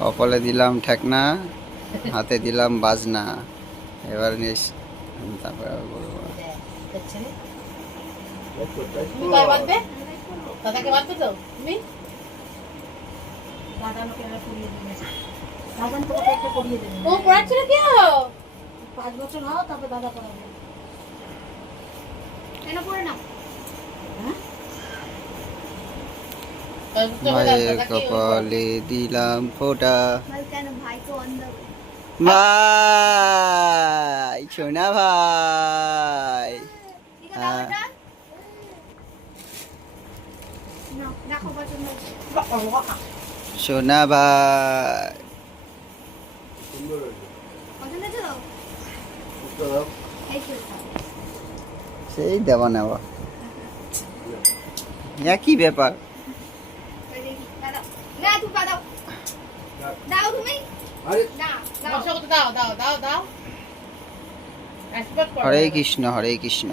কপালে দিলাম ঠেকনা, হাতে দিলাম বাজনা। এবার তারপরে বলবো দাদাকে বাঁধবে তো তুমি? ও পড়াচ্ছিল কি? 5 বছর হও তারপর দাদা পড়াবে। কেন পড়ে না? ভাইয়ের কপালে দিলাম ফোঁটা। কেন ভাই তো অন্ধ। ভাই সোনা ভাই, সোনা ভাই, সেই দেওয়া নেওয়া একই ব্যাপার। হরে কৃষ্ণ হরে কৃষ্ণ।